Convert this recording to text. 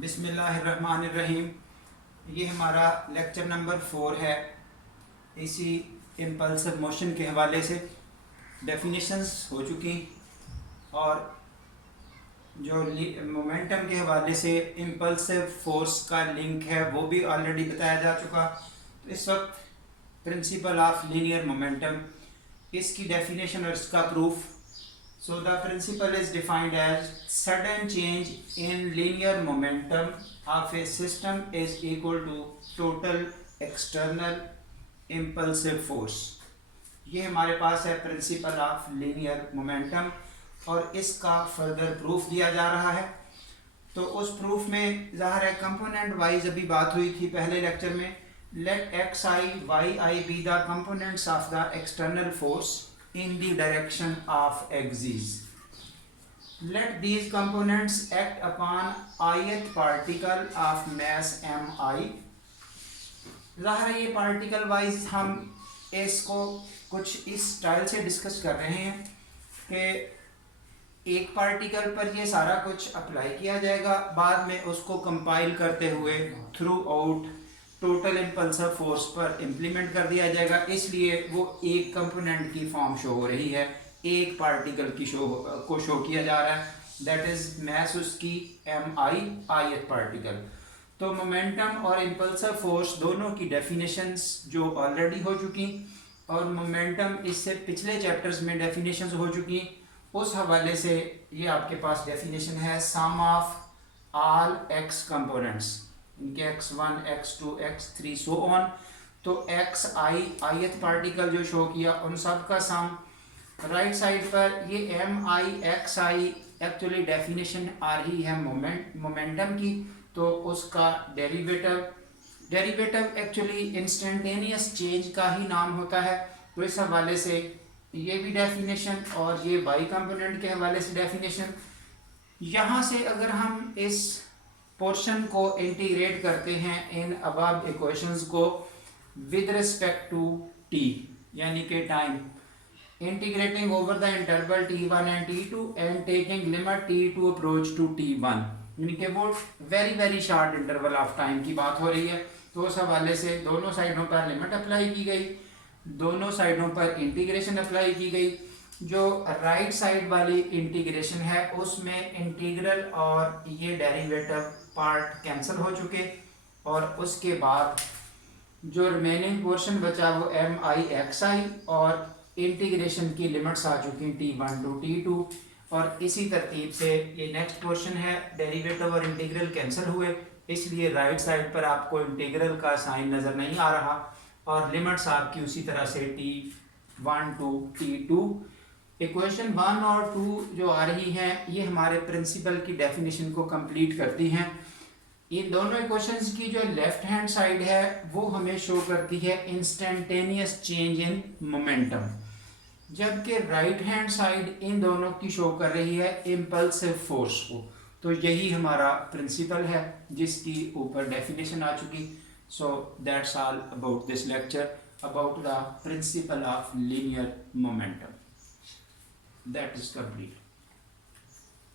बिस्मिल्लाहिर्रहमानिर्रहीम। ये हमारा लेक्चर नंबर 4 है। इसी इम्पल्सिव मोशन के हवाले से डेफिनेशंस हो चुकी और जो मोमेंटम के हवाले से इम्पल्सिव फोर्स का लिंक है वो भी ऑलरेडी बताया जा चुका। तो इस वक्त प्रिंसिपल ऑफ लीनियर मोमेंटम, इसकी डेफिनेशन और इसका proof. So the principle is defined as sudden change in linear momentum of a system is equal to total external impulsive force। ये हमारे पास है प्रिंसिपल ऑफ लीनियर मोमेंटम और इसका further proof दिया जा रहा है। तो उस प्रूफ में ज़ाहिर है कंपोनेंट वाइज अभी बात हुई थी पहले लेक्चर में। Let x i y i be the components of the external force in the direction of axis. Let these components act upon ith particle of mass mi। ज़ाहिर है ये पार्टिकल वाइज हम इसको कुछ इस स्टाइल से discuss कर रहे हैं कि एक पार्टिकल पर ये सारा कुछ अप्लाई किया जाएगा, बाद में उसको कंपाइल करते हुए through out total impulsive force पर इम्प्लीमेंट कर दिया जाएगा। इसलिए वो एक कंपोनेंट की फॉर्म शो हो रही है, एक पार्टिकल की शो किया जा रहा है, दैट इज मैस उसकी एम आई ith पार्टिकल। तो मोमेंटम और इम्पल्सिव फोर्स दोनों की डेफिनेशंस जो ऑलरेडी हो चुकी और मोमेंटम इससे पिछले चैप्टर्स में डेफिनेशंस हो चुकी, उस हवाले से ये आपके पास डेफिनेशन है sum of all X components, इनके x1, x2, x3 so on. तो x i ith पार्टिकल जो शो किया उन सब का सम। राइट साइड पर ये M I X I actually definition आ रही है मोमेंटम की, तो उसका डेरिवेटिव एक्चुअली इंस्टेंटेनियस चेंज का ही नाम होता है। तो इस हवाले से ये भी डेफिनेशन और ये y कंपोनेंट के हवाले से डेफिनेशन। यहाँ से अगर हम इस पोर्शन को इंटीग्रेट करते हैं इन अबव इक्वेशंस को विद रिस्पेक्ट टू t यानी कि time, integrating over the interval t1 and t2 and taking limit t to approach to t1, यानी कि वो very short interval of time की बात हो रही है। तो उस हवाले से दोनों साइडों पर लिमिट अप्लाई की गई, दोनों साइडों पर इंटीग्रेशन अप्लाई की गई। जो राइट साइड वाली इंटीग्रेशन है उसमें इंटीग्रल और ये डेरिवेटिव पार्ट कैंसिल हो चुके और उसके बाद जो रिमेनिंग पोर्शन बचा वो एम आई एक्स आई और इंटीग्रेशन की लिमिट्स आ चुकी t1 टू t2। और इसी तरतीब से ये नेक्स्ट पोर्शन है, डेरिवेटिव और इंटीग्रल कैंसिल हुए, इसलिए राइट साइड पर आपको इंटीग्रल का साइन नज़र नहीं आ रहा और लिमिट्स आपकी उसी तरह से t1 टू t2। इक्वेशन 1 और 2 जो आ रही हैं ये हमारे प्रिंसिपल की डेफिनेशन को कंप्लीट करती हैं। ये दोनों इक्वेशंस की जो लेफ्ट हैंड साइड है वो हमें शो करती है इंस्टेंटेनियस चेंज इन मोमेंटम, जबकि राइट हैंड साइड इन दोनों की शो कर रही है इम्पल्सिव फोर्स को। तो यही हमारा प्रिंसिपल है जिसकी ऊपर डेफिनेशन आ चुकी। So that's all about this lecture about the principle of linear momentum. That is complete.